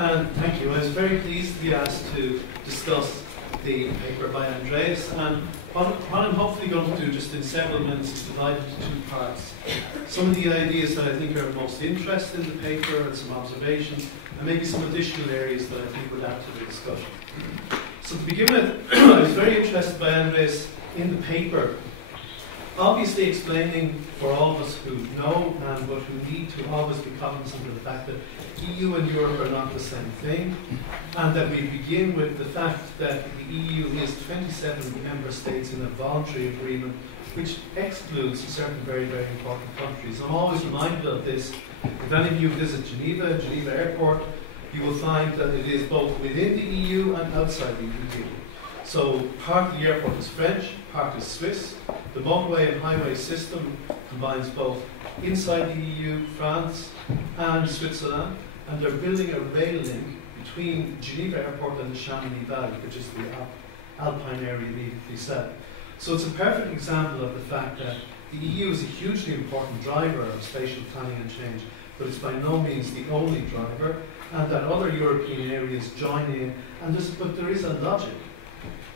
Thank you. I was very pleased to be asked to discuss the paper by Andreas, and what I'm hopefully going to do just in several minutes is divide it into two parts. Some of the ideas that I think are of most interest in the paper and some observations, and maybe some additional areas that I think would add to the discussion. So to begin with, I was very interested by Andreas in the paper, obviously explaining for all of us who know and but who need to always be cognizant of the fact that EU and Europe are not the same thing, and that we begin with the fact that the EU is 27 member states in a voluntary agreement which excludes certain very, very important countries. I'm always reminded of this. If any of you visit Geneva Airport, you will find that it is both within the EU and outside the EU. So part of the airport is French, part is Swiss. The motorway and highway system combines both inside the EU, France and Switzerland, and they're building a rail link between Geneva Airport and the Chamonix Valley, which is the Alpine area immediately south. So it's a perfect example of the fact that the EU is a hugely important driver of spatial planning and change, but it's by no means the only driver, and that other European areas join in, but there is a logic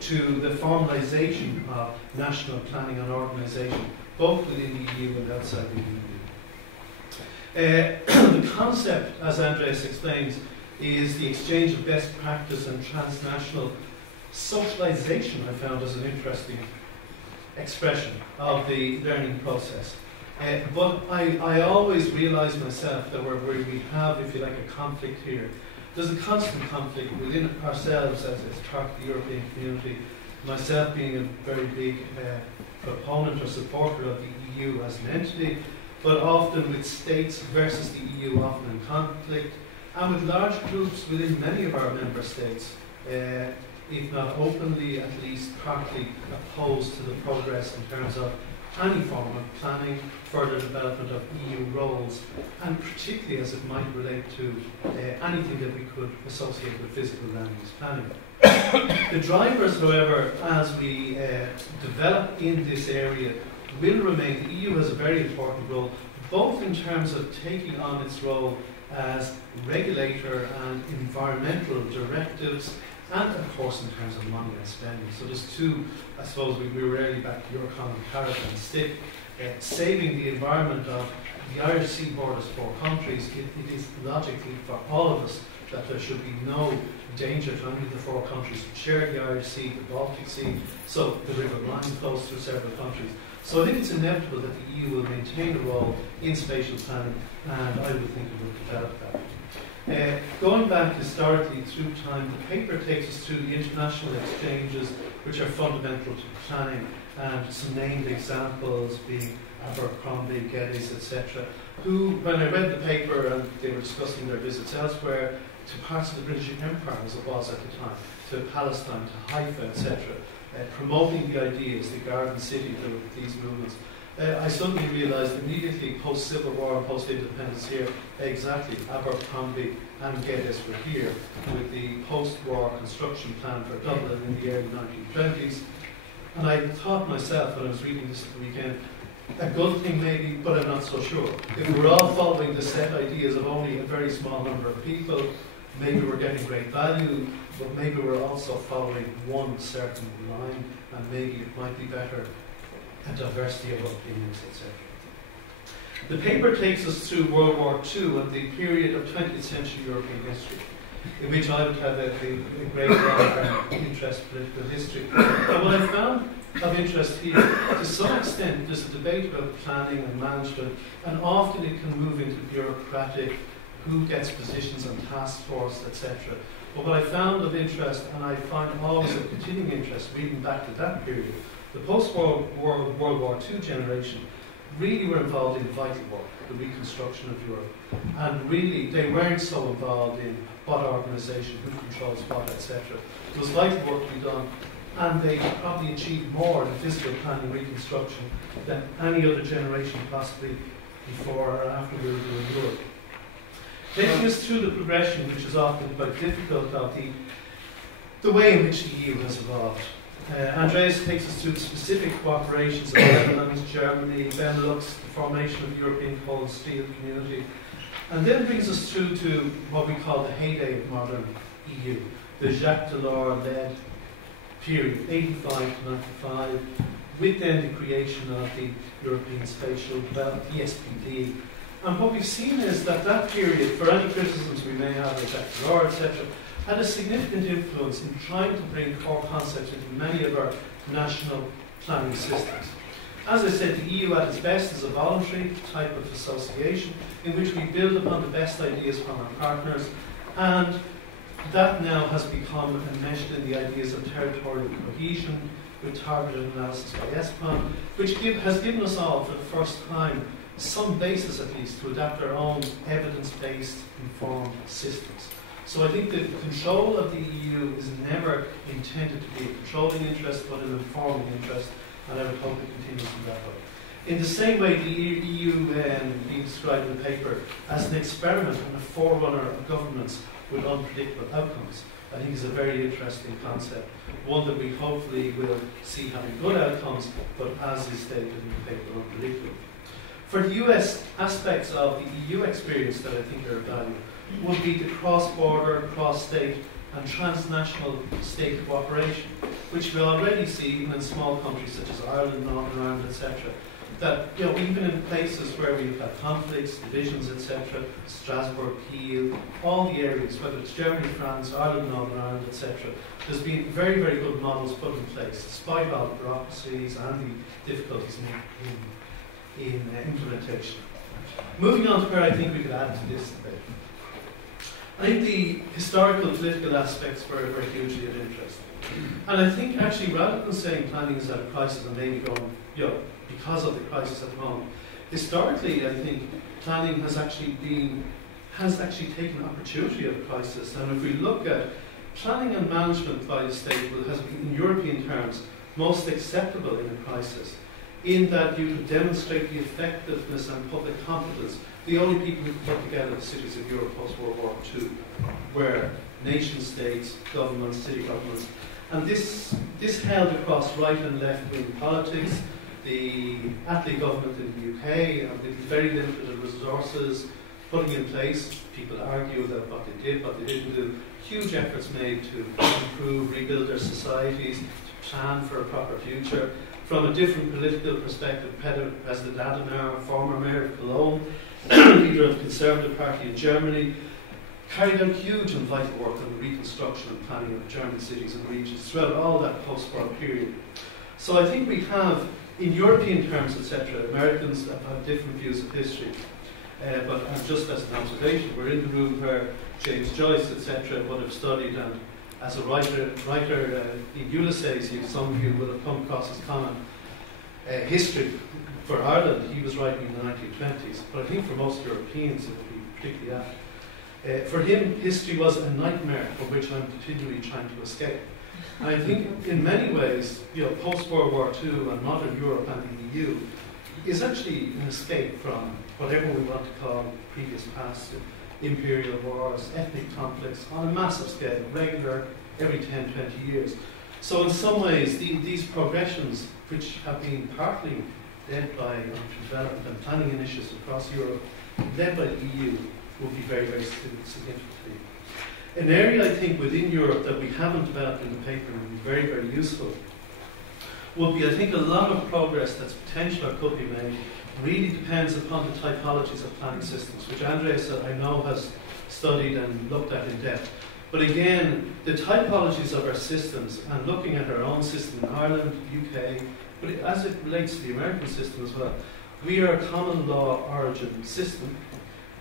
to the formalisation of national planning and organisation, both within the EU and outside the EU. The concept, as Andreas explains, is the exchange of best practice and transnational socialisation. I found as an interesting expression of the learning process. But I always realise myself that where we have, if you like, a conflict here. There's a constant conflict within ourselves as part of the European community, myself being a very big proponent or supporter of the EU as an entity, but often with states versus the EU often in conflict, and with large groups within many of our member states, if not openly, at least partly opposed to the progress in terms of any form of planning, further development of EU roles, and particularly as it might relate to anything that we could associate with physical land use planning. The drivers, however, as we develop in this area, will remain. The EU has a very important role, both in terms of taking on its role as regulator and environmental directives, and of course in terms of money and spending. So there's two, I suppose we were early back to your common carrot and stick. Saving the environment of the Irish Sea borders, 4 countries, it is logically for all of us that there should be no danger to any of the 4 countries who share the Irish Sea, the Baltic Sea, so the River Rhine flows through several countries. So I think it's inevitable that the EU will maintain a role in spatial planning, and I would think it will develop that. Going back historically through time, the paper takes us through the international exchanges which are fundamental to planning, and some named examples being Abercrombie, Geddes, etc., who, when I read the paper and they were discussing their visits elsewhere, to parts of the British Empire as it was at the time, to Palestine, to Haifa, etc., promoting the ideas, the Garden City, these movements. I suddenly realised immediately post-Civil War and post-independence here, exactly, Abercrombie and Geddes were here with the post-war construction plan for Dublin in the early 1920s. And I thought myself when I was reading this at the weekend, a good thing maybe, but I'm not so sure. If we're all following the set ideas of only a very small number of people, maybe we're getting great value, but maybe we're also following one certain line, and maybe it might be better a diversity of opinions, etc. The paper takes us through World War II and the period of 20th century European history, in which I would have a great deal of interest in political history. But what I found of interest here, to some extent, there's a debate about planning and management, and often it can move into bureaucratic, who gets positions on task force, etc. But what I found of interest, and I find always a continuing interest reading back to that period, the post-World War II generation really were involved in vital work, the reconstruction of Europe. And really, they weren't so involved in what organisation, who controls what, etc. There was vital work to be done, and they probably achieved more in physical planning reconstruction than any other generation possibly before or after we were doing Europe. Taking us through the progression, which is often quite difficult, of the way in which the EU has evolved. Andreas takes us through the specific cooperations of the Netherlands, Germany, Benelux, the formation of the European Coal and Steel Community, And then brings us through to what we call the heyday of modern EU, the Jacques Delors-led period, 85 to 95, with then the creation of the European Spatial Development, ESPD. And what we've seen is that that period, for any criticisms we may have of Jacques Delors, etc., had a significant influence in trying to bring core concepts into many of our national planning systems. As I said, the EU at its best is a voluntary type of association in which we build upon the best ideas from our partners, and that now has become enmeshed in the ideas of territorial cohesion with targeted analysis by ESPON, which has given us all, for the first time, some basis at least to adapt our own evidence-based informed systems. So I think that the control of the EU is never intended to be a controlling interest, but an informing interest, and I would hope it continues in that way. In the same way, the EU being described in the paper as an experiment and a forerunner of governments with unpredictable outcomes, I think is a very interesting concept, one that we hopefully will see having good outcomes, but as is stated in the paper, unpredictable. For the US, aspects of the EU experience that I think are of value would be the cross-border, cross-state and transnational state cooperation, which we already see even in small countries such as Ireland, Northern Ireland, etc., that even in places where we've had conflicts, divisions, etc., Strasbourg, Kiel, all the areas, whether it's Germany, France, Ireland, Northern Ireland, etc., there's been very, very good models put in place, despite all the bureaucracies and the difficulties in implementation. Moving on to where I think we could add to this debate. I think the historical political aspects were hugely of interest. And I think actually rather than saying planning is at a crisis and maybe going, because of the crisis at the moment, historically I think planning has actually taken opportunity of a crisis. And if we look at planning and management by the state, has been in European terms most acceptable in a crisis, in that you could demonstrate the effectiveness and public confidence. The only people who could put together the cities of Europe post-World War II were nation-states, governments, city governments. And this held across right and left-wing politics, the Attlee government in the UK, and with very limited resources, putting in place, people argue that what they did, what they didn't do, huge efforts made to improve, rebuild their societies, to plan for a proper future. From a different political perspective, President Adenauer, former mayor of Cologne, leader of the Conservative Party in Germany, carried out huge and vital work on the reconstruction and planning of German cities and regions throughout all that post-war period. So I think we have, in European terms, etc., Americans have different views of history. But just as an observation, we're in the room where James Joyce, etc., would have studied, and as a writer in Ulysses, some of you will have come across his common history for Ireland. He was writing in the 1920s, but I think for most Europeans it would be particularly apt. For him, history was a nightmare from which I'm continually trying to escape. And I think in many ways, post-World War II and modern Europe and the EU is actually an escape from whatever we want to call previous past, imperial wars, ethnic conflicts on a massive scale, regular, every 10, 20 years. So in some ways, these progressions, which have been partly led by development and planning initiatives across Europe, led by the EU, will be very, very significant. An area, I think, within Europe that we haven't developed in the paper and would be very, very useful would be, I think, a lot of progress that's potential or could be made really depends upon the typologies of planning systems, which Andreas, I know, has studied and looked at in depth. But again, the typologies of our systems, and looking at our own system in Ireland, UK, but as it relates to the American system as well, we are a common law origin system,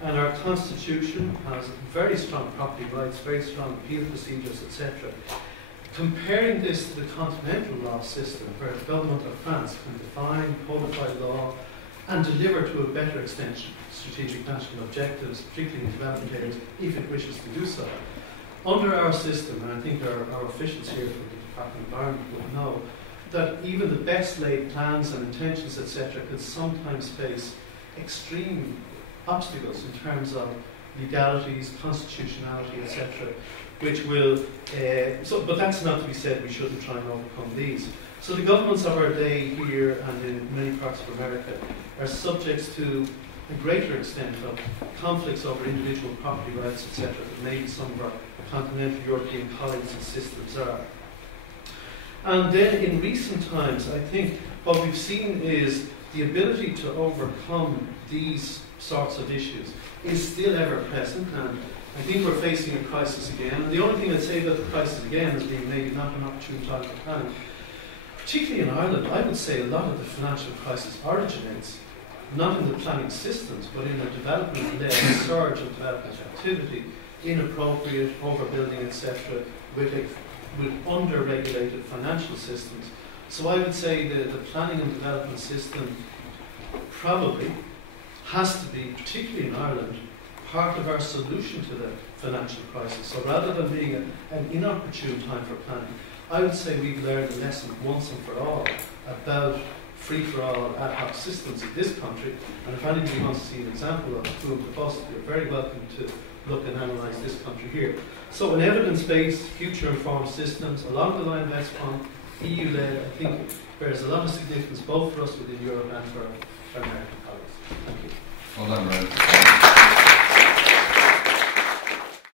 and our constitution has very strong property rights, very strong appeal procedures, etc. Comparing this to the continental law system, where the government of France can define, codify law, and deliver to a better extension strategic national objectives, particularly in development areas, if it wishes to do so. Under our system, and I think our officials here from the Department of Environment will know, that even the best laid plans and intentions, etc., could sometimes face extreme obstacles in terms of legalities, constitutionality, etc., which will, but that's not to be said we shouldn't try and overcome these. So the governments of our day here and in many parts of America are subject to a greater extent of conflicts over individual property rights, etc., that maybe some of our continental European colleagues and systems are. And then in recent times, I think what we've seen is the ability to overcome these sorts of issues is still ever present, and I think we're facing a crisis again. And the only thing I'd say about the crisis again is being maybe not an opportune time for planning. Particularly in Ireland, I would say a lot of the financial crisis originates not in the planning systems, but in a development-led surge of development activity, inappropriate overbuilding, etc., with under-regulated financial systems. So I would say the planning and development system probably has to be, particularly in Ireland, part of our solution to the financial crisis. So rather than being an inopportune time for planning, I would say we've learned a lesson once and for all about free-for-all ad hoc systems in this country, and if anybody wants to see an example of two of the bus, you're very welcome to look and analyse this country here. So an evidence-based, future-informed systems along the line of ESPON, EU-led, I think bears a lot of significance both for us within Europe and for our American colleagues. Thank you. Well done, Brad.